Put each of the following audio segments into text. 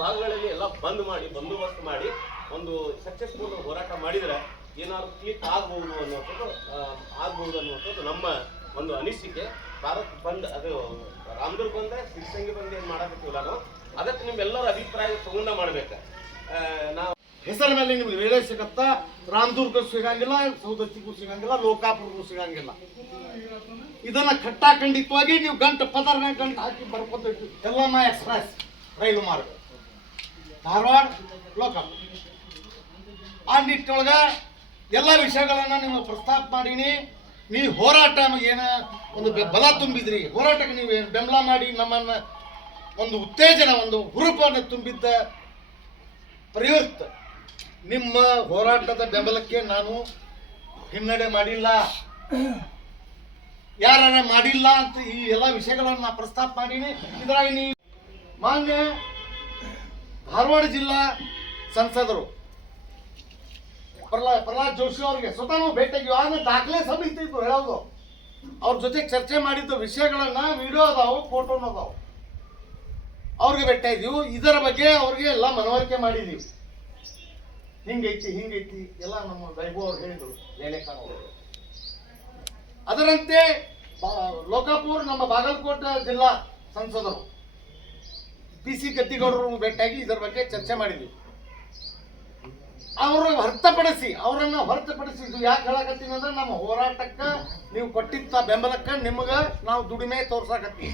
ಭಾಗಗಳಲ್ಲಿ ಎಲ್ಲ ಬಂದ್ ಮಾಡಿ ಬಂದೋಬಸ್ತ್ ಮಾಡಿ ಒಂದು ಸಕ್ಸಸ್ಫುಲ್ ಹೋರಾಟ ಮಾಡಿದ್ರೆ ಏನಾದ್ರು ಕ್ಲಿಕ್ ಆಗ್ಬಹುದು ಅನ್ನುವಂಥದ್ದು ನಮ್ಮ ಒಂದು ಅನಿಸಿಕೆ. ಭಾರತ್ ಬಂದ್ ಅದು ರಾಮದುರ್ಗ ಬಂದ ಸಿರಿಸಂಗಿ ಬಂದ್ ಏನು ಮಾಡಕತ್ತೀವಲ್ಲ ನಾವು ಅದಕ್ಕೆ ನಿಮ್ಮೆಲ್ಲರ ಅಭಿಪ್ರಾಯ ತಗೊಂಡ ಮಾಡ್ಬೇಕು. ನಾವು ಹೆಸರ ಮೇಲೆ ನಿಮ್ಗೆ ರೇಳೆ ಸಿಗತ್ತಾ, ರಾಮದುರ್ಗ ಸಿಗಂಗಿಲ್ಲ, ಸೌದತ್ತಿಗೂ ಸಿಗಂಗಿಲ್ಲ, ಲೋಕಾಪುರಗೂ ಸಿಗಂಗಿಲ್ಲ. ಇದನ್ನ ಖಂಡಿತವಾಗಿ ನೀವು ಗಂಟು ಹಾಕಿ ಬರ್ಕೊತೈತಿ. ಯಲ್ಲಮ್ಮ ಎಕ್ಸ್ಪ್ರೆಸ್ ರೈಲು ಮಾರ್ಗ ಧಾರವಾಡ ಲೋಕಾಪುರ. ಆ ನಿಟ್ಟಿನೊಳಗ ಎಲ್ಲ ವಿಷಯಗಳನ್ನ ನೀವು ಪ್ರಸ್ತಾಪ ಮಾಡೀನಿ. ನೀವು ಹೋರಾಟ ಏನ ಒಂದು ಬಲ ತುಂಬಿದ್ರಿ, ಹೋರಾಟಕ್ಕೆ ನೀವು ಬೆಂಬಲ ಮಾಡಿ ನಮ್ಮನ್ನ ಒಂದು ಉತ್ತೇಜನ, ಒಂದು ಹುರುಪನ್ನು ತುಂಬಿದ್ದ ಪ್ರಯುಕ್ತ ನಿಮ್ಮ ಹೋರಾಟದ ಬೆಂಬಲಕ್ಕೆ ನಾನು ಹಿನ್ನಡೆ ಮಾಡಿಲ್ಲ, ಯಾರ ಮಾಡಿಲ್ಲ ಅಂತ ಈ ಎಲ್ಲ ವಿಷಯಗಳನ್ನು ನಾ ಪ್ರಸ್ತಾಪ ಮಾಡೀನಿ. ಇದ್ರಾಗ ನೀವು ಮಾನ್ಯ ಧಾರವಾಡ ಜಿಲ್ಲಾ ಸಂಸದರು ಪ್ರಹ್ಲಾದ್ ಜೋಶಿ ಅವ್ರಿಗೆ ಸ್ವತಃ ನಾವು ಭೇಟಿಯಾಗಿ ಆದ್ರೆ ದಾಖಲೆ ಸಮಿತಿ ಇತ್ತು ಹೇಳೋದು. ಅವ್ರ ಜೊತೆ ಚರ್ಚೆ ಮಾಡಿದ್ದು ವಿಷಯಗಳನ್ನ ವಿಡಿಯೋ ಅದಾವು, ಫೋಟೋನು ಅದಾವು. ಅವ್ರಿಗೆ ಭೇಟಿಯಾಗಿದ್ದೀವಿ. ಇದರ ಬಗ್ಗೆ ಅವ್ರಿಗೆ ಎಲ್ಲ ಮನವರಿಕೆ ಮಾಡಿದೀವಿ. ಹಿಂಗೈತಿ ಎಲ್ಲ ನಮ್ಮ ವೈಭವ್ ಅವ್ರು ಹೇಳಿದ್ರು, ಲೇಖಾನ್ ಅವರು. ಅದರಂತೆ ಲೋಕಾಪುರ ನಮ್ಮ ಬಾಗಲಕೋಟೆ ಜಿಲ್ಲಾ ಸಂಸದರು PC ಗದ್ದಿಗೌಡರು ಭೇಟಿಯಾಗಿ ಇದರ ಬಗ್ಗೆ ಚರ್ಚೆ ಮಾಡಿದ್ವಿ. ಅವರನ್ನ ಹೊರತುಪಡಿಸಿ ಇದು ಯಾಕೆ ಹೇಳಕತ್ತೀನಿ ಅಂದ್ರೆ ನಮ್ಮ ಹೋರಾಟಕ್ಕ ನೀವು ಕೊಟ್ಟಿದ್ದ ಬೆಂಬಲಕ್ಕ ನಿಮ್ಗ ನಾವು ದುಡಿಮೆ ತೋರ್ಸಾಕತ್ತೀವಿ.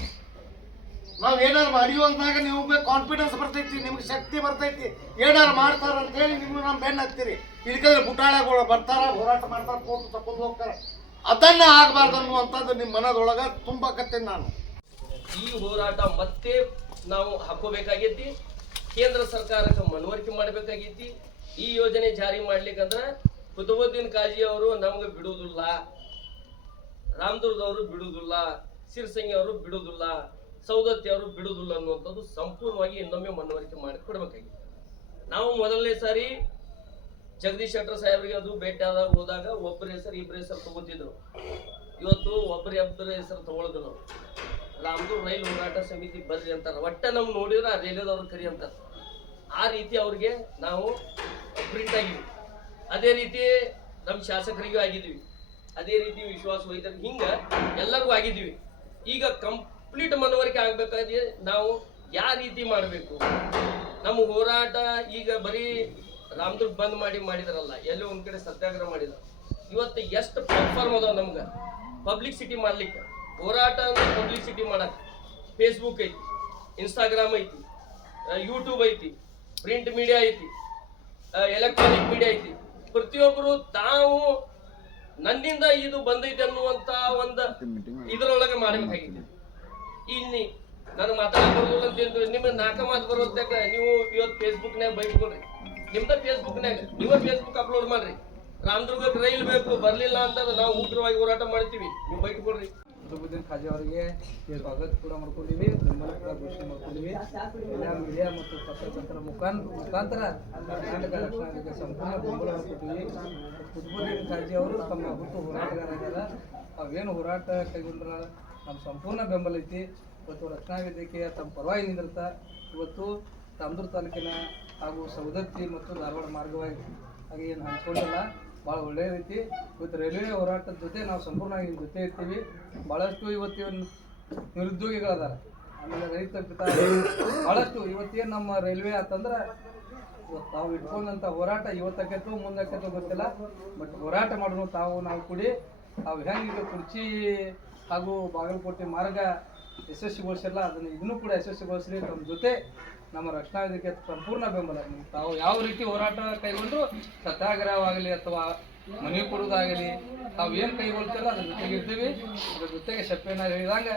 ನಾವ್ ಏನಾರು ಮಾಡಿಯೋ ಅಂದಾಗ ನಿಮ್ಗೆ ಕಾನ್ಫಿಡೆನ್ಸ್ ಬರ್ತೈತಿ, ನಿಮ್ಗೆ ಶಕ್ತಿ ಬರ್ತೈತಿ. ಏನಾರು ಮಾಡ್ತಾರ ಅಂತ ಹೇಳಿ ನಿಮ್ಗೆ ನಾವು ಬೆನ್ನ ಹತ್ತೀರಿ. ಇಲ್ಲಿಕಂದ್ರೆ ಬುಟಾಳಗಳು ಬರ್ತಾರ, ಹೋರಾಟ ಮಾಡ್ತಾರ, ಫೋಟೋ ತಕೊಂಡು ಹೋಗ್ತಾರ. ಅದನ್ನ ಆಗ್ಬಾರ್ದು ಅನ್ನುವಂಥದ್ದು ನಿಮ್ಮ ಮನದೊಳಗ ತುಂಬಾಕತ್ತೀನಿ ನಾನು. ಈ ಹೋರಾಟ ಮತ್ತೆ ನಾವು ಹಾಕೋಬೇಕಾಗೈತಿ. ಕೇಂದ್ರ ಸರ್ಕಾರಕ್ಕೆ ಮನವರಿಕೆ ಮಾಡಬೇಕಾಗೈತಿ. ಈ ಯೋಜನೆ ಜಾರಿ ಮಾಡ್ಲಿಕ್ಕಂದ್ರ ಕುತುಬುದ್ದೀನ್ ಕಾಜಿ ಅವರು ನಮ್ಗೆ ಬಿಡುವುದಿಲ್ಲ, ರಾಮದುರ್ಗದವರು ಬಿಡುವುದಿಲ್ಲ, ಸಿರ್ಸಂಗಿ ಅವರು ಬಿಡುವುದಿಲ್ಲ, ಸೌದತ್ತಿ ಅವರು ಬಿಡುವುದಿಲ್ಲ ಅನ್ನುವಂಥದ್ದು ಸಂಪೂರ್ಣವಾಗಿ ಇನ್ನೊಮ್ಮೆ ಮನವರಿಕೆ ಮಾಡಿ ಕೊಡಬೇಕಾಗಿದೆ. ನಾವು ಮೊದಲನೇ ಸಾರಿ ಜಗದೀಶ್ ಶೆಟ್ಟರ್ ಸಾಹೇಬರಿಗೆ ಅದು ಭೇಟಿ ಆದಾಗ ಹೋದಾಗ ಒಬ್ಬರ ಹೆಸರು ಇಬ್ಬರ ಹೆಸರು ತಗೋತಿದ್ರು. ಇವತ್ತು ಒಬ್ಬರ ಹೆಸರು ತಗೊಳ್ಳೋದು. ನಾವು ರಾಮದುರ್ಗ ರೈಲು ಹೋರಾಟ ಸಮಿತಿ ಬರ್ರಿ ಅಂತಾರೆ. ಒಟ್ಟ ನಮ್ಗೆ ನೋಡಿದ್ರೆ ಆ ರೈಲ್ವೆದವ್ರು ಕರಿ ಅಂತಾರೆ. ಆ ರೀತಿ ಅವ್ರಿಗೆ ನಾವು ಪ್ರಿಂಟ್ ಆಗಿದ್ವಿ. ಅದೇ ರೀತಿ ನಮ್ಮ ಶಾಸಕರಿಗೂ ಆಗಿದ್ವಿ, ಅದೇ ರೀತಿ ವಿಶ್ವಾಸ ವೈದ್ಯರಿಗೆ, ಹಿಂಗ ಎಲ್ಲರಿಗೂ ಆಗಿದ್ವಿ. ಈಗ ಕಂಪ್ಲೀಟ್ ಮನವರಿಕೆ ಆಗ್ಬೇಕಾದ್ರೆ ನಾವು ಯಾವ ರೀತಿ ಮಾಡಬೇಕು. ನಮ್ಮ ಹೋರಾಟ ಈಗ ಬರೀ ರಾಮದುರ್ಗ ಬಂದ್ ಮಾಡಿದ್ರಲ್ಲ, ಎಲ್ಲೋ ಒಂದ್ ಕಡೆ ಸತ್ಯಾಗ್ರಹ ಮಾಡಿದ್ರು. ಇವತ್ತು ಎಷ್ಟು ಪ್ಲಾಟ್ಫಾರ್ಮ್ ಅದಾವ ನಮ್ಗೆ ಪಬ್ಲಿಸಿಟಿ ಮಾಡ್ಲಿಕ್ಕೆ. ಹೋರಾಟ ಅಂದ್ರೆ ಪಬ್ಲಿಸಿಟಿ ಮಾಡಕ್ ಫೇಸ್ಬುಕ್ ಐತಿ, ಇನ್ಸ್ಟಾಗ್ರಾಮ್ ಐತಿ, ಯೂಟ್ಯೂಬ್ ಐತಿ, ಪ್ರಿಂಟ್ ಮೀಡಿಯಾ ಐತಿ, ಎಲೆಕ್ಟ್ರಾನಿಕ್ ಮೀಡಿಯಾ ಐತಿ. ಪ್ರತಿಯೊಬ್ಬರು ತಾವು ನನ್ನಿಂದ ಇದು ಬಂದೈತೆ ಅನ್ನುವಂತ ಒಂದು ಇದರೊಳಗೆ ಮಾಡಬೇಕಾಗಿದೆ. ಇಲ್ಲಿ ನಾನು ಮಾತಾಡಕ್ ಬರೋದಿಲ್ಲ ಅಂತ ಹೇಳಿದ್ರೆ ನಿಮ್ಮ ನಾಲ್ಕ ಮಾತು ಬರೋದಾಗ ನೀವು ಇವತ್ತು ಫೇಸ್ಬುಕ್ನಾಗ ಬೈಟ್ಕೊಡ್ರಿ. ನಿಮ್ದ ಫೇಸ್ಬುಕ್ನಾಗ ನೀವೇ ಫೇಸ್ಬುಕ್ ಅಪ್ಲೋಡ್ ಮಾಡ್ರಿ. ರಾಮದುರ್ಗಕ್ಕೆ ರೈಲ್ ಬೇಕು, ಬರ್ಲಿಲ್ಲ ಅಂತ ನಾವು ಉಗ್ರವಾಗಿ ಹೋರಾಟ ಮಾಡ್ತೀವಿ, ನೀವು ಬೈಟ್ಕೊಡ್ರಿ. ಕುತುಬುದ್ದೀನ್ ಕಾಜಿ ಅವರಿಗೆ ಸ್ವಾಗತ ಕೂಡ ಮಾಡ್ಕೊಂಡಿವಿ, ಬೆಂಬಲ ಕೂಡ ಘೋಷಣೆ ಮಾಡ್ಕೊಂಡಿವಿ. ಎಲ್ಲ ಮೀಡಿಯಾ ಮತ್ತು ಪತ್ರಕರ್ತರ ಮುಖಾಂತರ ಕರ್ನಾಟಕ ರಕ್ಷಣಾ ಸಂಪೂರ್ಣ ಬೆಂಬಲ ಮಾಡ್ಕೊತೀವಿ. ಕುತುಬುದ್ದೀನ್ ಕಾಜಿ ಅವರು ತಮ್ಮ ಹುಟ್ಟು ಹೋರಾಟಗಾರ ಇದ್ದಾರೆ. ಅವೇನು ಹೋರಾಟ ಕೈಗೊಂಡ್ರ ನಮ್ಮ ಸಂಪೂರ್ಣ ಬೆಂಬಲ ಐತಿ. ಇವತ್ತು ರಕ್ಷಣಾ ವೇದಿಕೆಯ ತಮ್ಮ ಪರವಾಗಿ ನಿಂದಿರ್ತ ಇವತ್ತು ರಾಮದುರ್ಗ ತಾಲೂಕಿನ ಹಾಗೂ ಸೌದತ್ತಿ ಮತ್ತು ಧಾರವಾಡ ಮಾರ್ಗವಾಗಿ ಹಾಗೆ ಏನು ಹಂಚ್ಕೊಂಡಿಲ್ಲ. ಭಾಳ ಒಳ್ಳೆಯ ರೀತಿ ಇವತ್ತು ರೈಲ್ವೆ ಹೋರಾಟದ ಜೊತೆ ನಾವು ಸಂಪೂರ್ಣವಾಗಿ ನಿಮ್ಮ ಜೊತೆ ಇರ್ತೀವಿ. ಭಾಳಷ್ಟು ಇವತ್ತಿನ ನಿರುದ್ಯೋಗಿಗಳದಾರ, ಆಮೇಲೆ ರೈತ ಭಾಳಷ್ಟು ಇವತ್ತೇನು ನಮ್ಮ ರೈಲ್ವೆ ಅಂತಂದ್ರೆ ಇವತ್ತು ತಾವು ಇಟ್ಕೊಂಡಂಥ ಹೋರಾಟ ಇವತ್ತಕ್ಕೇತು ಮುಂದಕ್ಕೇತು ಗೊತ್ತಿಲ್ಲ, ಬಟ್ ಹೋರಾಟ ಮಾಡೋಣ ನಾವು ಕೂಡಿ ತಾವು ಹೆಂಗೆ ಕುರ್ಚಿ ಹಾಗೂ ಬಾಗಲಕೋಟೆ ಮಾರ್ಗ ಯಶಸ್ವಿಗೊಳಿಸಿಲ್ಲ, ಅದನ್ನು ಇದನ್ನು ಕೂಡ ಯಶಸ್ವಿಗೊಳಿಸಲಿ. ನಮ್ಮ ಜೊತೆ ನಮ್ಮ ರಕ್ಷಣಾ ವೇದಿಕೆ ಸಂಪೂರ್ಣ ಬೆಂಬಲ. ತಾವು ಯಾವ ರೀತಿ ಹೋರಾಟ ಕೈಗೊಂಡು ಸತ್ಯಾಗ್ರಹವಾಗಲಿ ಅಥವಾ ಮನೆ ಕೊಡೋದಾಗಲಿ ತಾವು ಏನು ಕೈಗೊಳ್ತಿಲ್ಲ ಅದ್ರ ಜೊತೆಗೆ ಇರ್ತೀವಿ. ಅದ್ರ ಜೊತೆಗೆ ಶೆಪ್ಪೇನ ಹೇಳಿದಂಗೆ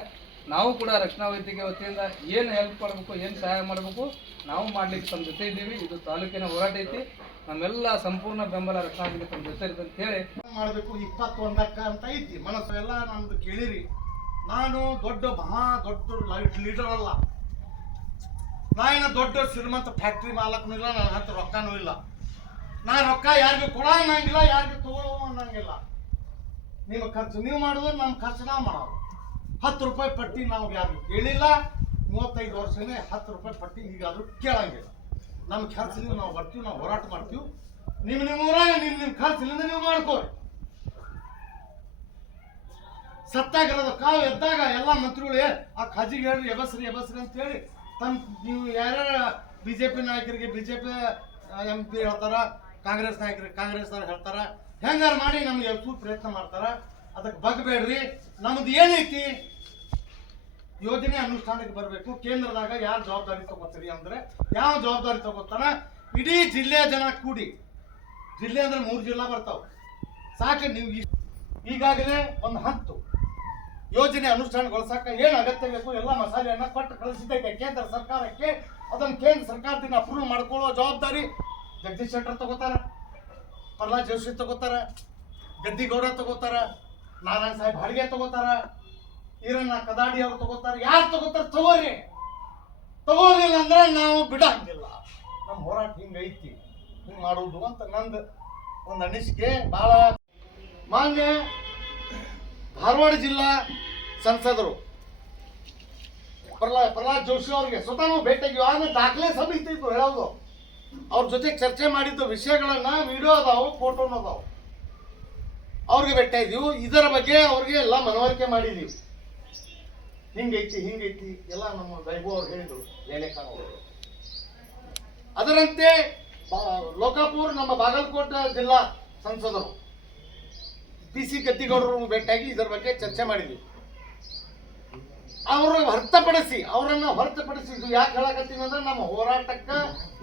ನಾವು ಕೂಡ ರಕ್ಷಣಾ ವೇದಿಕೆ ವತಿಯಿಂದ ಏನು ಹೆಲ್ಪ್ ಮಾಡಬೇಕು, ಏನು ಸಹಾಯ ಮಾಡಬೇಕು ನಾವು ಮಾಡ್ಲಿಕ್ಕೆ ತಮ್ಮ ಜೊತೆ ಇದ್ದೀವಿ. ಇದು ತಾಲೂಕಿನ ಹೋರಾಟ ಐತಿ. ನಮ್ಮೆಲ್ಲ ಸಂಪೂರ್ಣ ಬೆಂಬಲ ರಕ್ಷಣಾ ವೇದಿಕೆ ತಮ್ಮ ಜೊತೆ ಇರ್ತದೆ ಅಂತ ಹೇಳಿ ಮಾಡಬೇಕು. 21ಕ್ಕೆ ಅಂತ ಐತಿ ಮನಸ್ಸು ಎಲ್ಲ ನಮ್ದು ಕೇಳಿರಿ. ನಾನು ಮಹಾ ದೊಡ್ಡ ಲೀಡರ್ ಅಲ್ಲ, ನಾನೇನು ದೊಡ್ಡ ಶ್ರೀಮಂತ ಫ್ಯಾಕ್ಟ್ರಿ ಮಾಲಕನೂ ಇಲ್ಲ, ನನ್ನ ಹತ್ರ ರೊಕ್ಕನೂ ಇಲ್ಲ. ನಾ ರೊಕ್ಕ ಯಾರಿಗೂ ಕೊಡ ಅನ್ನಂಗಿಲ್ಲ, ಯಾರಿಗೂ ತಗೊಳ್ಳೋ ಅನ್ನಂಗಿಲ್ಲ. ನಿಮ್ಮ ಖರ್ಚು ನೀವು ಮಾಡೋದು, ನಮ್ಮ ಖರ್ಚು ನಾವು ಮಾಡೋದು. 10 ರೂಪಾಯಿ ಪಟ್ಟಿ ನಾವು ಯಾರಿಗೂ ಕೇಳಿಲ್ಲ. 35 ವರ್ಷನೇ 10 ರೂಪಾಯಿ ಪಟ್ಟಿ ಈಗಾದರೂ ಕೇಳಂಗಿಲ್ಲ. ನಮ್ಮ ಖರ್ಚಿನಿಂದ ನಾವು ಬರ್ತೀವಿ, ನಾವು ಹೋರಾಟ ಮಾಡ್ತೀವಿ. ನಿಮ್ಮ ಊರಾಗ ನಿಮ್ಮ ಖರ್ಚಿನಿಂದ ನೀವು ಮಾಡ್ಕೋರಿ. ಸತ್ಯಾಗ್ರಹದ ಕಾವು ಎದ್ದಾಗ ಎಲ್ಲ ಮಂತ್ರಿಗಳು ಆ ಖಾಜಿಗೆ ಹೇಳ್ರಿ ಎಬಸ್ರಿ ಅಂತ ಹೇಳಿ ನೀವು ಯಾರ್ಯಾರ ಬಿಜೆಪಿ ನಾಯಕರಿಗೆ ಬಿಜೆಪಿ MP ಹೇಳ್ತಾರ, ಕಾಂಗ್ರೆಸ್ ನಾಯಕರಿಗೆ ಕಾಂಗ್ರೆಸ್ ಹೇಳ್ತಾರ, ಹೆಂಗಾರ ಮಾಡಿ ನಮ್ಗೆ ಎಬ್ಸು ಪ್ರಯತ್ನ ಮಾಡ್ತಾರ. ಅದಕ್ಕೆ ಬಗ್ಬೇಡ್ರಿ. ನಮ್ದು ಏನೈತಿ ಯೋಜನೆ ಅನುಷ್ಠಾನಕ್ಕೆ ಬರಬೇಕು. ಕೇಂದ್ರದಾಗ ಯಾರು ಜವಾಬ್ದಾರಿ ತಗೋತೀರಿ ಅಂದ್ರೆ ಯಾವ ಜವಾಬ್ದಾರಿ ತಗೋತಾರ? ಇಡೀ ಜಿಲ್ಲೆಯ ಜನ ಕೂಡಿ, ಜಿಲ್ಲೆ ಅಂದ್ರೆ 3 ಜಿಲ್ಲಾ ಬರ್ತಾವ ಸಾಕು. ನೀವು ಈಗಾಗಲೇ ಒಂದು 10 ಯೋಜನೆ ಅನುಷ್ಠಾನಗೊಳಿಸಾಕ ಏನು ಅಗತ್ಯ ಬೇಕು ಎಲ್ಲ ಮಸಾಲೆಯನ್ನ ಕೊಟ್ಟು ಕಳಿಸಿದ್ದೈತೆ ಕೇಂದ್ರ ಸರ್ಕಾರಕ್ಕೆ. ಅದನ್ನು ಕೇಂದ್ರ ಸರ್ಕಾರದಿಂದ ಅಪ್ರೂವ್ ಮಾಡ್ಕೊಳ್ಳೋ ಜವಾಬ್ದಾರಿ ಜಗದೀಶ್ ಶೆಟ್ಟರ್ ತಗೋತಾರ, ಪ್ರಹ್ಲಾದ್ ಜೋಶಿ ತಗೋತಾರ, ಗದ್ದಿಗೌಡ ತಗೋತಾರ, ನಾರಾಯಣ ಸಾಹೇಬ್ ಹಾಡಿಗೆ ತಗೋತಾರ, ಈರಣ್ಣ ಕದಾಡಿ ಅವರು ತಗೋತಾರ. ಯಾರು ತಗೋತಾರ ತಗೋಲಿಲ್ಲ ಅಂದ್ರೆ ನಾವು ಬಿಡಂಗಿಲ್ಲ. ನಮ್ಮ ಹೋರಾಟ ಹಿಂಗೈತಿ, ಹಿಂಗ್ ಮಾಡುವುದು ಅಂತ ನಂದು ಒಂದು ಅನಿಸಿಕೆ. ಬಹಳ ಮಾನ್ಯ ಧಾರವಾಡ ಜಿಲ್ಲಾ ಸಂಸದರು ಪ್ರಹ್ಲಾದ್ ಜೋಶಿ ಅವ್ರಿಗೆ ಸ್ವತಃ ನಾವು ಭೇಟಿಯಾಗಿ ಆಮೇಲೆ ದಾಖಲೆ ಸಮಿತಿ ಇತ್ತು ಹೇಳೋದು. ಅವ್ರ ಜೊತೆ ಚರ್ಚೆ ಮಾಡಿದ್ದು ವಿಷಯಗಳನ್ನ ವಿಡಿಯೋ ಅದಾವು, ಫೋಟೋನು ಅದಾವು. ಅವ್ರಿಗೆ ಭೇಟಿ ಇದ್ದೀವಿ. ಇದರ ಬಗ್ಗೆ ಅವ್ರಿಗೆ ಎಲ್ಲ ಮನವರಿಕೆ ಮಾಡಿದೀವಿ. ಹಿಂಗೈತಿ ಎಲ್ಲ ನಮ್ಮ ವೈಭವ್ ಅವ್ರು ಹೇಳಿದ್ರು, ಲೇಖಾನ್ ಅವರು. ಅದರಂತೆ ಲೋಕಾಪುರ್ ನಮ್ಮ ಬಾಗಲಕೋಟೆ ಜಿಲ್ಲಾ ಸಂಸದರು PC ಗದ್ದಿಗೌಡರು ಭೇಟಿಯಾಗಿ ಇದರ ಬಗ್ಗೆ ಚರ್ಚೆ ಮಾಡಿದ್ವಿ. ಅವರನ್ನ ಹೊರತುಪಡಿಸಿ ಇದು ಯಾಕೆ ಹೇಳಕತ್ತೀವಿ ಅಂದ್ರೆ ನಮ್ಮ ಹೋರಾಟಕ್ಕ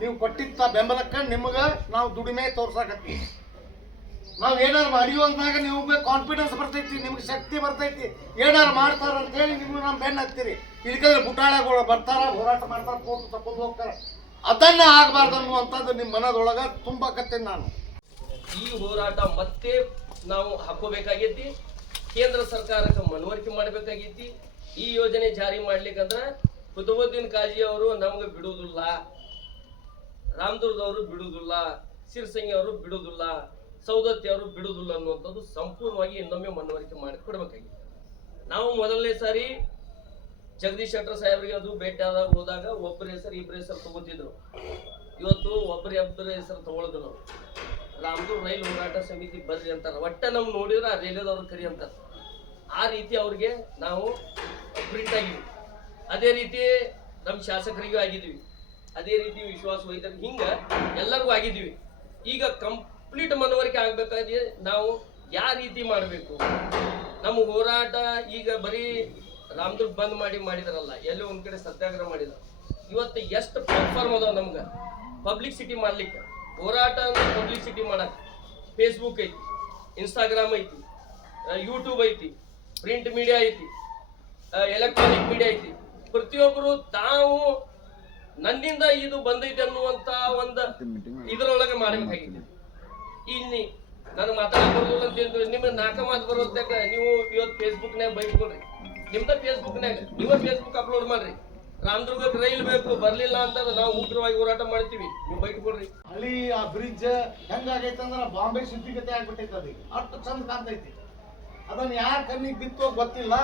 ನೀವು ಕೊಟ್ಟಿದ್ದ ಬೆಂಬಲಕ್ಕ ನಿಮ್ಗ ನಾವು ದುಡಿಮೆ ತೋರ್ಸಾಕತ್ತೀವಿ. ನಾವ್ ಏನಾರು ಮಾಡಿಯೋ ಅಂದಾಗ ನಿಮ್ಗೆ ಕಾನ್ಫಿಡೆನ್ಸ್ ಬರ್ತೈತಿ, ನಿಮ್ಗೆ ಶಕ್ತಿ ಬರ್ತೈತಿ. ಏನಾರು ಮಾಡ್ತಾರ ಅಂತ ಹೇಳಿ ನಿಮ್ಗೆ ನಾವು ಬೆನ್ನ ಹತ್ತೀರಿ. ಇಲ್ಲಿಕಂದ್ರೆ ಬುಟಾಳಗಳು ಬರ್ತಾರ, ಹೋರಾಟ ಮಾಡ್ತಾರ, ಫೋಟೋ ತಕೊಂಡು ಹೋಗ್ತಾರ. ಅದನ್ನ ಆಗ್ಬಾರ್ದು ಅನ್ನುವಂಥದ್ದು ನಿಮ್ಮ ಮನದೊಳಗ ತುಂಬಾಕತ್ತೀನಿ ನಾನು. ಈ ಹೋರಾಟ ಮತ್ತೆ ನಾವು ಹಾಕೋಬೇಕಾಗೈತಿ. ಕೇಂದ್ರ ಸರ್ಕಾರಕ್ಕೆ ಮನವರಿಕೆ ಮಾಡಬೇಕಾಗೈತಿ. ಈ ಯೋಜನೆ ಜಾರಿ ಮಾಡ್ಲಿಕ್ಕಂದ್ರೆ ಕುತುಬುದ್ದೀನ್ ಕಾಜಿ ಅವರು ನಮ್ಗೆ ಬಿಡುವುದಿಲ್ಲ, ರಾಮದುರ್ಗದವರು ಬಿಡುವುದಿಲ್ಲ, ಸಿರ್ಸಂಗಿ ಅವರು ಬಿಡುವುದಿಲ್ಲ, ಸೌದತ್ತಿ ಅವರು ಬಿಡುವುದಿಲ್ಲ ಅನ್ನುವಂಥದ್ದು ಸಂಪೂರ್ಣವಾಗಿ ಇನ್ನೊಮ್ಮೆ ಮನವರಿಕೆ ಮಾಡಿ ಕೊಡಬೇಕಾಗಿದೆ. ನಾವು ಮೊದಲನೇ ಸಾರಿ ಜಗದೀಶ್ ಶೆಟ್ಟರ್ ಸಾಹೇಬರಿಗೆ ಅದು ಭೇಟಿ ಆದಾಗ ಹೋದಾಗ ಒಬ್ಬರ ಹೆಸರು ಇಬ್ಬರ ಹೆಸರು ತಗೋತಿದ್ರು. ಇವತ್ತು ಒಬ್ಬರ ಹೆಸರು ತಗೊಳ್ಳೋದಿಲ್ಲ. ರಾಮದುರ್ಗ ರೈಲು ಹೋರಾಟ ಸಮಿತಿ ಬರ್ರಿ ಅಂತಾರ. ಒಟ್ಟ ನಮ್ಗೆ ನೋಡಿದ್ರೆ ಆ ರೈಲ್ವೆದವ್ರು ಕರಿ ಅಂತಾರ. ಆ ರೀತಿ ಅವ್ರಿಗೆ ನಾವು ಪ್ರಿಂಟ್ ಆಗಿದ್ವಿ. ಅದೇ ರೀತಿ ನಮ್ಮ ಶಾಸಕರಿಗೂ ಆಗಿದ್ವಿ, ಅದೇ ರೀತಿ ವಿಶ್ವಾಸ ವೈದ್ಯರಿಗೆ, ಹಿಂಗ ಎಲ್ಲರಿಗೂ ಆಗಿದ್ವಿ. ಈಗ ಕಂಪ್ಲೀಟ್ ಮನವರಿಕೆ ಆಗ್ಬೇಕಾದ್ರೆ ನಾವು ಯಾವ ರೀತಿ ಮಾಡಬೇಕು. ನಮ್ಮ ಹೋರಾಟ ಈಗ ಬರೀ ರಾಮದುರ್ಗ ಬಂದ್ ಮಾಡಿದ್ರಲ್ಲ, ಎಲ್ಲೋ ಒಂದ್ ಕಡೆ ಸತ್ಯಾಗ್ರಹ ಮಾಡಿದ್ರು. ಇವತ್ತು ಎಷ್ಟು ಪ್ಲಾಟ್ಫಾರ್ಮ್ ಅದಾವ ನಮ್ಗೆ ಪಬ್ಲಿಸಿಟಿ ಮಾಡ್ಲಿಕ್ಕೆ. ಹೋರಾಟ ಅಂದ್ರೆ ಪಬ್ಲಿಸಿಟಿ ಮಾಡಕ್ ಫೇಸ್ಬುಕ್ ಐತಿ, ಇನ್ಸ್ಟಾಗ್ರಾಮ್ ಐತಿ, ಯೂಟ್ಯೂಬ್ ಐತಿ, ಪ್ರಿಂಟ್ ಮೀಡಿಯಾ ಐತಿ, ಎಲೆಕ್ಟ್ರಾನಿಕ್ ಮೀಡಿಯಾ ಐತಿ. ಪ್ರತಿಯೊಬ್ಬರು ತಾವು ನನ್ನಿಂದ ಇದು ಬಂದೈತೆ ಅನ್ನುವಂತ ಒಂದು ಇದರೊಳಗೆ ಮಾಡಬೇಕಾಗಿದೆ. ಇಲ್ಲಿ ನಾನು ಮಾತಾಡಕ್ ಬರೋದಿಲ್ಲ ಅಂತ ಹೇಳ್ತೀವಿ, ನಿಮ್ಗೆ ನಾಲ್ಕ ಮಾತು ಬರೋದಾಗ ನೀವು ಇವತ್ತು ಫೇಸ್ಬುಕ್ನಾಗ ಬೈಟ್ಕೊಡ್ರಿ. ನಿಮ್ದ ಫೇಸ್ಬುಕ್ನಾಗ ನೀವೇ ಫೇಸ್ಬುಕ್ ಅಪ್ಲೋಡ್ ಮಾಡ್ರಿ. ರಾಮದುರ್ಗಕ್ಕೆ ರೈಲ್ ಬೇಕು, ಬರ್ಲಿಲ್ಲ ಅಂತ ನಾವು ಉಗ್ರವಾಗಿ ಹೋರಾಟ ಮಾಡ್ತೀವಿ, ನೀವು ಬೈಟ್ಕೊಡ್ರಿ. ಅಲ್ಲಿ ಆ ಬ್ರಿಡ್ಜ್ ಹೆಂಗಾಗೈತೆ ಅಂದ್ರೆ ಬಾಂಬೆ ಶುದ್ಧಿಗತೆ ಆಗ್ಬಿಟ್ಟೈತೆ. ಅದು ಅಷ್ಟು ಚಂದ ಕಾಣ್ತೈತಿ. ಅದನ್ನ ಯಾರ ಕಣ್ಣಿಗೆ ಬಿತ್ತೋ ಗೊತ್ತಿಲ್ಲ.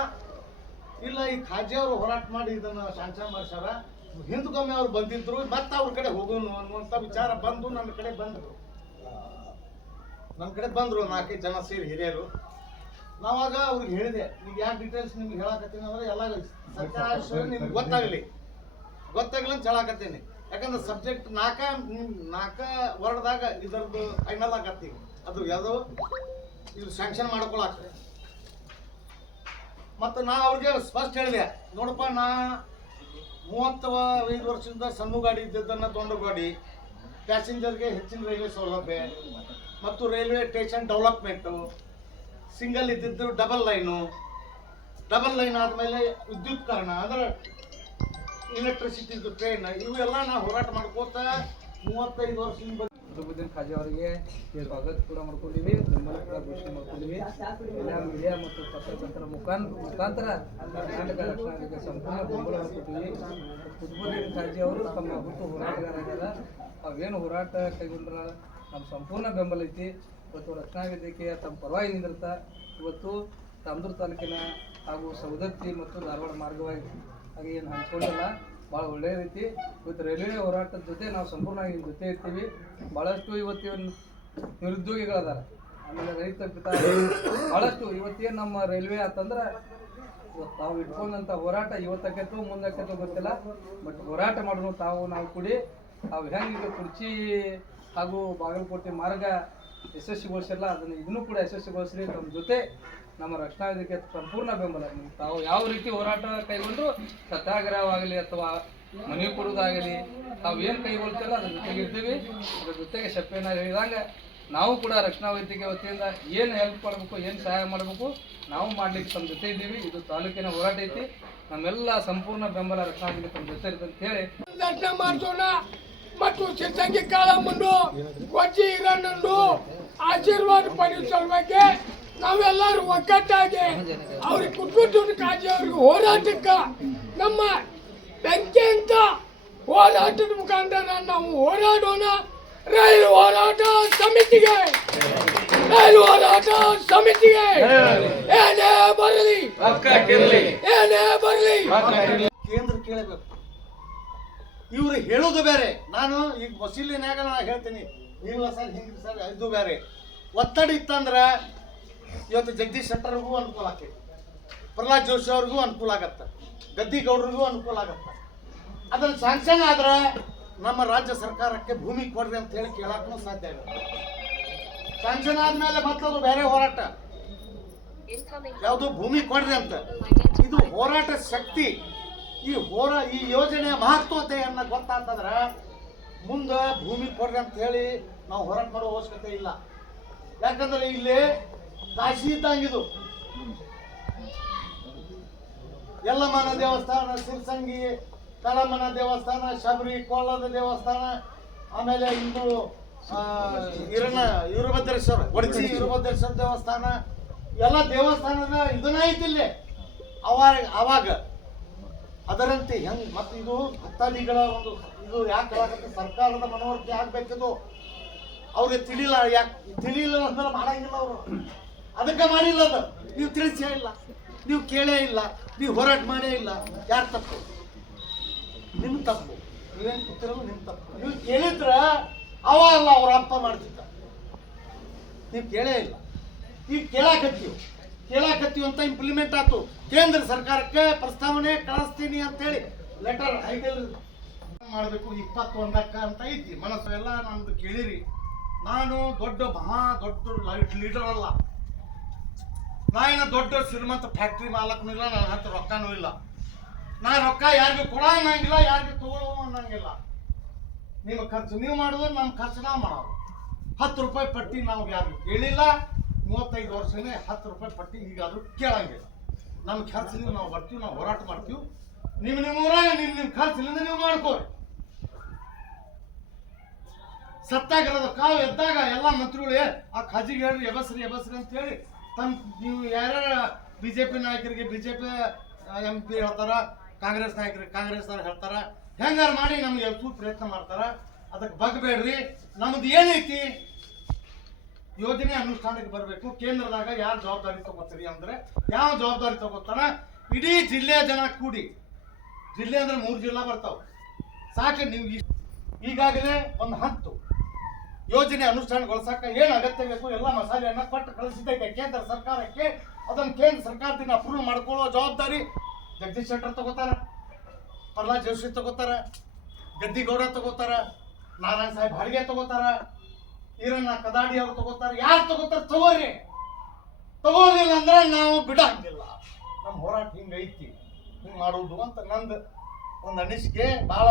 ಇಲ್ಲ ಈ ಖಾಜಿ ಅವರು ಹೋರಾಟ ಮಾಡಿ ಇದನ್ನ ಶಾಂಕ್ಷನ್ ಮಾಡ್ಸಾರ. ಹಿಂದಕ್ಕೊಮ್ಮೆ ಅವ್ರು ಬಂದಿದ್ರು, ಮತ್ತೆ ಅವ್ರ ಕಡೆ ಹೋಗೋನು ಅನ್ನುವಂಥ ವಿಚಾರ ಬಂದು ನನ್ನ ಕಡೆ ಬಂದ್ರು. 4-5 ಜನ ಸೇರಿ ಹಿರಿಯರು. ನಾವಾಗ ಅವ್ರಿಗೆ ಹೇಳಿದೆ, ಈಗ ಯಾವ ಡೀಟೇಲ್ಸ್ ನಿಮ್ಗೆ ಹೇಳಕತ್ತೀನಿ ಅಂದ್ರೆ ಎಲ್ಲ ಸತ್ಯಾಂಶ ನಿಮ್ಗೆ ಗೊತ್ತಾಗಲಿ ಅಂತ ಹೇಳಕತ್ತೀನಿ. ಯಾಕಂದ್ರೆ ಸಬ್ಜೆಕ್ಟ್ 4 ವರ್ಡ್ದಾಗ ಇದರದ್ದು ಫೈನಲ್ ಆಗತ್ತೀವಿ. ಅದು ಯಾವುದೋ ಇದು ಸ್ಯಾಂಕ್ಷನ್ ಮಾಡ್ಕೊಳಕ. ಮತ್ತು ನಾ ಅವ್ರಿಗೆ ಸ್ಪಷ್ಟ ಹೇಳಿದೆ, ನೋಡಪ್ಪ, ನಾ 35 ವರ್ಷದಿಂದ ಸಣ್ಣ ಗಾಡಿ ಇದ್ದದ್ದನ್ನು ದೊಡ್ಡ ಗಾಡಿ, ಪ್ಯಾಸೆಂಜರ್ಗೆ ಹೆಚ್ಚಿನ ರೈಲ್ವೆ ಸೌಲಭ್ಯ ಮತ್ತು ರೈಲ್ವೆ ಸ್ಟೇಷನ್ ಡೆವಲಪ್ಮೆಂಟು, ಸಿಂಗಲ್ ಇದ್ದಿದ್ದು ಡಬಲ್ ಲೈನ್ ಆದಮೇಲೆ ವಿದ್ಯುತ್ಕರಣ ಅಂದ್ರೆ ಎಲೆಕ್ಟ್ರಿಸಿಟಿದು ಟ್ರೈನ್, ಇವೆಲ್ಲ ನಾವು ಹೋರಾಟ ಮಾಡ್ಕೋತ 35 ವರ್ಷದಿಂದ ಕುತುಬುದ್ದೀನ್ ಕಾಜಿ ಅವರಿಗೆ ಸ್ವಾಗತ ಕೂಡ ಮಾಡ್ಕೊಂಡಿವಿ, ಬೆಂಬಲ ಕೂಡ ಘೋಷಣೆ ಮಾಡ್ಕೊಂಡಿವಿ. ಎಲ್ಲ ಮೀಡಿಯಾ ಮತ್ತು ಪತ್ರಕರ್ತರ ಮುಖಾಂತರ ಕರ್ನಾಟಕ ರಕ್ಷಣಾ ವೇದಿಕೆ ಸಂಪೂರ್ಣ ಬೆಂಬಲ ಕೊಟ್ಟಿವಿ. ಕುತುಬುದ್ದೀನ್ ಕಾಜಿ ಅವರು ತಮ್ಮ ಹುಟ್ಟು ಹೋರಾಟಗಾರರಾಗ್ಯಾರ. ಅವೇನು ಹೋರಾಟ ಕೈಗೊಂಡ್ರ ನಮ್ಮ ಸಂಪೂರ್ಣ ಬೆಂಬಲ ಐತಿ. ಇವತ್ತು ರಕ್ಷಣಾ ವೇದಿಕೆಯ ತಮ್ಮ ಪರವಾಗಿ ನಿಂದಿರ್ತ ಇವತ್ತು ರಾಮದುರ್ಗ ತಾಲೂಕಿನ ಹಾಗೂ ಸೌದತ್ತಿ ಮತ್ತು ಧಾರವಾಡ ಮಾರ್ಗವಾಗಿ ಹಾಗೆ ಏನು ಹಂಚ್ಕೊಂಡಿಲ್ಲ. ಭಾಳ ಒಳ್ಳೆಯದೈತಿ. ಇವತ್ತು ರೈಲ್ವೆ ಹೋರಾಟದ ಜೊತೆ ನಾವು ಸಂಪೂರ್ಣವಾಗಿ ನಿಮ್ಮ ಜೊತೆ ಇರ್ತೀವಿ. ಭಾಳಷ್ಟು ಇವತ್ತಿನ ನಿರುದ್ಯೋಗಿಗಳದಾರ, ಆಮೇಲೆ ರೈತ ಪಿತ ಭಾಳಷ್ಟು ಇವತ್ತೇನು ನಮ್ಮ ರೈಲ್ವೆ ಅಂತಂದ್ರೆ ಇವತ್ತು ತಾವು ಇಟ್ಕೊಂಡಂಥ ಹೋರಾಟ ಇವತ್ತಕ್ಕೇತೋ ಮುಂದಕ್ಕೇತೋ ಗೊತ್ತಿಲ್ಲ, ಬಟ್ ಹೋರಾಟ ಮಾಡೋದು ನಾವು ಕೂಡಿ ತಾವು ಹೆಂಗೆ ಕುರ್ಚಿ ಹಾಗೂ ಬಾಗಲಕೋಟೆ ಮಾರ್ಗ ಯಶಸ್ವಿಗೊಳಿಸಿಲ್ಲ ಅದನ್ನು ಇದನ್ನು ಕೂಡ ಯಶಸ್ವಿಗೊಳಿಸ್ರಿ. ನಮ್ಮ ಜೊತೆ ನಮ್ಮ ರಕ್ಷಣಾ ವೇದಿಕೆ ಸಂಪೂರ್ಣ ಬೆಂಬಲ. ತಾವು ಯಾವ ರೀತಿ ಹೋರಾಟ ಕೈಗೊಂಡು ಸತ್ಯಾಗ್ರಹವಾಗಲಿ ಅಥವಾ ಮನವಿ ಕೊಡೋದಾಗಲಿ ತಾವು ಏನು ಕೈಗೊಳ್ತಿಲ್ಲ ಅದ್ರ ಜೊತೆಗೆ ಇರ್ತೀವಿ. ಅದ್ರ ಜೊತೆಗೆ ಶೆಪ್ಪೇನ ಹೇಳಿದಂಗೆ ನಾವು ಕೂಡ ರಕ್ಷಣಾ ವೇದಿಕೆ ವತಿಯಿಂದ ಏನು ಹೆಲ್ಪ್ ಮಾಡಬೇಕು, ಏನು ಸಹಾಯ ಮಾಡಬೇಕು ನಾವು ಮಾಡ್ಲಿಕ್ಕೆ ತಮ್ಮ ಜೊತೆ ಇದ್ದೀವಿ. ಇದು ತಾಲೂಕಿನ ಹೋರಾಟ ಐತಿ. ನಮ್ಮೆಲ್ಲ ಸಂಪೂರ್ಣ ಬೆಂಬಲ ರಕ್ಷಣಾ ವೇದಿಕೆ ತಮ್ಮ ಜೊತೆ ಇರುತ್ತೆ ಅಂತ ಹೇಳಿ ದರ್ಶನ ಮಾಡಿಸೋಣ ಮತ್ತು ಸಿದ್ಧಂಗಿ ಕಾಳಮ್ಮನ್ನು ವಜ್ಜಿ ಹಿರಣ್ಣನ್ನು ಆಶೀರ್ವಾದ ಪಡೆಯುವ ಸಲುವಾಗಿ ನಾವೆಲ್ಲರೂ ಒಗ್ಗಟ್ಟಾಗಿ ಅವ್ರಿಗೆ ಕುಟುಂಬದ ಕಾಜಿ ಅವ್ರಿಗೆ ಹೋರಾಟಕ್ಕೆ ನಮ್ಮ ಬೆಂಕಿ ಅಂತ ಹೋರಾಟದ ಮುಖಾಂತರ ನಾವು ಹೋರಾಡೋಣ. ರೈಲು ಹೋರಾಟ ಸಮಿತಿಗೆ ಏನೇ ಬರಲಿ ಏನೇ ಬರಲಿ ಕೇಂದ್ರ ಕೇಳಬೇಕು. ಇವ್ರು ಹೇಳೋದು ಬೇರೆ, ನಾನು ಈಗ ವಸೀಲಿನಾಗ ನಾ ಹೇಳ್ತೀನಿ ಇಲ್ಲ ಸರ್ ಹಿಂಗೆ ಸರ್ ಇದು ಬೇರೆ. ಒತ್ತಡ ಇತ್ತಂದ್ರೆ ಇವತ್ತು ಜಗದೀಶ್ ಶೆಟ್ಟರ್ಗೂ ಅನುಕೂಲ ಆಗ್ತೈತಿ, ಪ್ರಹ್ಲಾದ್ ಜೋಶಿ ಅವ್ರಿಗೂ ಅನುಕೂಲ ಆಗತ್ತೆ, ಗದ್ದಿಗೌಡರಿಗೂ ಅನುಕೂಲ ಆಗತ್ತೆ. ಅದನ್ನು ಸ್ಯಾಂಕ್ಷನ್ ಆದ್ರೆ ನಮ್ಮ ರಾಜ್ಯ ಸರ್ಕಾರಕ್ಕೆ ಭೂಮಿ ಕೊಡ್ರಿ ಅಂತ ಹೇಳಿ ಕೇಳಕ್ಕೂ ಸಾಧ್ಯ ಇಲ್ಲ. ಸ್ಯಾಂಕ್ಷನ್ ಆದ್ಮೇಲೆ ಮತ್ತದು ಬೇರೆ ಹೋರಾಟ, ಯಾವುದು ಭೂಮಿ ಕೊಡ್ರಿ ಅಂತ. ಇದು ಹೋರಾಟ ಶಕ್ತಿ. ಈ ಯೋಜನೆಯ ಮಹತ್ವತೆಯನ್ನ ಗೊತ್ತಾಗ್ತಂದ್ರೆ ಮುಂದೆ ಭೂಮಿ ಕೊಡ್ರಿ ಅಂತ ಹೇಳಿ ನಾವು ಹೋರಾಟ ಮಾಡೋ ಅವಶ್ಯಕತೆ ಇಲ್ಲ. ಯಾಕಂದ್ರೆ ಇಲ್ಲಿ ಕಾಶಿ ಇದ್ದಂಗಿದು ಯಲ್ಲಮ್ಮನ ದೇವಸ್ಥಾನ, ಸಿರ್ಸಂಗಿ ಕಳಮ್ಮನ ದೇವಸ್ಥಾನ, ಶಬರಿ ಕೋಲದ ದೇವಸ್ಥಾನ, ಆಮೇಲೆ ಇಂದು ವೀರಭದ್ರೇಶ್ವರ ಒಡಚಿ ವೀರಭದ್ರೇಶ್ವರ ದೇವಸ್ಥಾನ ಎಲ್ಲ ದೇವಸ್ಥಾನದ ಇದನ್ನ ಐತಿಲ್ಲೇ ಅವಾಗ ಅದರಂತೆ ಹೆಂಗ್ ಮತ್ತು ಇದು ಭಕ್ತಾದಿಗಳ ಒಂದು ಇದು ಯಾಕೆ ಆಗತ್ತೆ, ಸರ್ಕಾರದ ಮನವರಿಕೆ ಆಗ್ಬೇಕಿದು ಅವ್ರಿಗೆ ತಿಳಿಲ್ಲ. ಯಾಕೆ ತಿಳಿಲ್ಲ ಅಂದ್ರೆ ಮಾಡಂಗಿಲ್ಲ ಅವರು, ಅದಕ್ಕೆ ಮಾಡಿಲ್ಲ. ಅದು ನೀವು ತಿಳಿಸೇ ಇಲ್ಲ, ನೀವು ಕೇಳೇ ಇಲ್ಲ, ನೀವು ಹೋರಾಟ ಮಾಡೇ ಇಲ್ಲ. ಯಾರು ತಪ್ಪು? ನಿಮ್ಮ ತಪ್ಪು. ನೀವೇನು ಕೂತಿರಲ್ಲ ನಿಮ್ಮ ತಪ್ಪು. ನೀವು ಕೇಳಿದ್ರ ಅವ ಅಲ್ಲ ಅವ್ರ ಅಪ್ಪ ಮಾಡ್ತಿದ್ದ, ನೀವು ಕೇಳೇ ಇಲ್ಲ. ಈಗ ಕೇಳಾಕತ್ತೀವಿ ಅಂತ ಇಂಪ್ಲಿಮೆಂಟ್ ಆಯ್ತು. ಕೇಂದ್ರ ಸರ್ಕಾರಕ್ಕೆ ಪ್ರಸ್ತಾವನೆ ಕಳಿಸ್ತೀನಿ ಅಂತೇಳಿ ಲೆಟರ್ ಐಟಲ್ ಮಾಡಬೇಕು 21ಕ್ಕೆ ಅಂತ ಐತಿ ಮನಸ್ಸು. ಎಲ್ಲ ನಮ್ದು ಕೇಳಿರಿ. ನಾನು ದೊಡ್ಡ ಲೀಡರ್ ಅಲ್ಲ, ನಾನೇನು ದೊಡ್ಡ ಶ್ರೀಮಂತ ಫ್ಯಾಕ್ಟ್ರಿ ಮಾಲಕನೂ ಇಲ್ಲ, ನನ್ನ ಹತ್ರ ರೊಕ್ಕನೂ ಇಲ್ಲ. ನಾ ರೊಕ್ಕ ಯಾರಿಗೂ ಕೊಡ ಅನ್ನಂಗಿಲ್ಲ, ಯಾರಿಗೂ ತಗೊಳ್ಳೋ ಅನ್ನಂಗಿಲ್ಲ. ನಿಮ್ಮ ಖರ್ಚು ನೀವು ಮಾಡೋದು, ನಮ್ಮ ಖರ್ಚು ನಾವು ಮಾಡೋದು. 10 ರೂಪಾಯಿ ಪಟ್ಟಿ ನಾವು ಯಾರಿಗೂ ಕೇಳಿಲ್ಲ. 35 ವರ್ಷನೇ 10 ರೂಪಾಯಿ ಪಟ್ಟಿ ಈಗಾದ್ರೂ ಕೇಳಂಗಿಲ್ಲ. ನಮ್ಮ ಖರ್ಚಿನಿಂದ ನಾವು ಬರ್ತೀವಿ, ನಾವು ಹೋರಾಟ ಮಾಡ್ತೀವಿ. ನಿಮ್ಮ ಊರಾಗ ನಿಮ್ಮ ಖರ್ಚಿನಿಂದ ನೀವು ಮಾಡ್ಕೋರಿ. ಸತ್ಯಾಗ್ರಹದ ಕಾವು ಎದ್ದಾಗ ಎಲ್ಲ ಮಂತ್ರಿಗಳು ಆ ಖಾಜಿಗೆ ಹೇಳ್ರಿ ಎಬಸ್ರಿ ಅಂತ ಹೇಳಿ ನೀವು ಯಾರ್ಯಾರ ಬಿಜೆಪಿ ನಾಯಕರಿಗೆ ಬಿಜೆಪಿ MP ಹೇಳ್ತಾರ, ಕಾಂಗ್ರೆಸ್ ನಾಯಕರಿಗೆ ಕಾಂಗ್ರೆಸ್ ಅವ್ರು ಹೇಳ್ತಾರ, ಹೆಂಗಾರ ಮಾಡಿ ನಮ್ಗೆ ಪ್ರಯತ್ನ ಮಾಡ್ತಾರ. ಅದಕ್ಕೆ ಬಗ್ಬೇಡ್ರಿ. ನಮ್ದು ಏನೈತಿ ಯೋಜನೆ ಅನುಷ್ಠಾನಕ್ಕೆ ಬರಬೇಕು. ಕೇಂದ್ರದಾಗ ಯಾರು ಜವಾಬ್ದಾರಿ ತಗೋತೀರಿ ಅಂದ್ರೆ ಯಾವ ಜವಾಬ್ದಾರಿ ತಗೋತಾರ? ಇಡೀ ಜಿಲ್ಲೆಯ ಜನ ಕೂಡಿ, ಜಿಲ್ಲೆ ಅಂದ್ರೆ 3 ಜಿಲ್ಲಾ ಬರ್ತಾವ ಸಾಕು. ನೀವು ಈಗಾಗಲೇ ಒಂದು 10 ಯೋಜನೆ ಅನುಷ್ಠಾನಗೊಳಿಸಕ್ಕೆ ಏನು ಅಗತ್ಯ ಬೇಕು ಎಲ್ಲ ಮಸಾಲೆಯನ್ನ ಕೊಟ್ಟು ಕಳಿಸಿದ್ದೈತೆ ಕೇಂದ್ರ ಸರ್ಕಾರಕ್ಕೆ. ಅದನ್ನು ಕೇಂದ್ರ ಸರ್ಕಾರದಿಂದ ಅಪ್ರೂವ್ ಮಾಡ್ಕೊಳ್ಳೋ ಜವಾಬ್ದಾರಿ ಜಗದೀಶ್ ಶೆಟ್ಟರ್ ತಗೋತಾರ, ಪ್ರಹ್ಲಾದ್ ಜೋಶಿ ತಗೋತಾರ, ಗದ್ದಿಗೌಡ ತಗೋತಾರ, ನಾರಾಯಣ ಸಾಹೇಬ್ ಹಾಡಿಗೆ ತಗೋತಾರ, ಈರಣ್ಣ ಕದಾಡಿ ಅವ್ರು ತಗೋತಾರ. ಯಾರು ತಗೋತಾರ ತಗೋರಿ. ತಗೋಲಿಲ್ಲ ಅಂದ್ರೆ ನಾವು ಬಿಡಂಗಿಲ್ಲ. ನಮ್ಮ ಹೋರಾಟ ಹಿಂಗೈತಿ, ಹಿಂಗ್ ಮಾಡುವುದು ಅಂತ ನಂದು ಒಂದು ಅನಿಸಿಕೆ. ಬಹಳ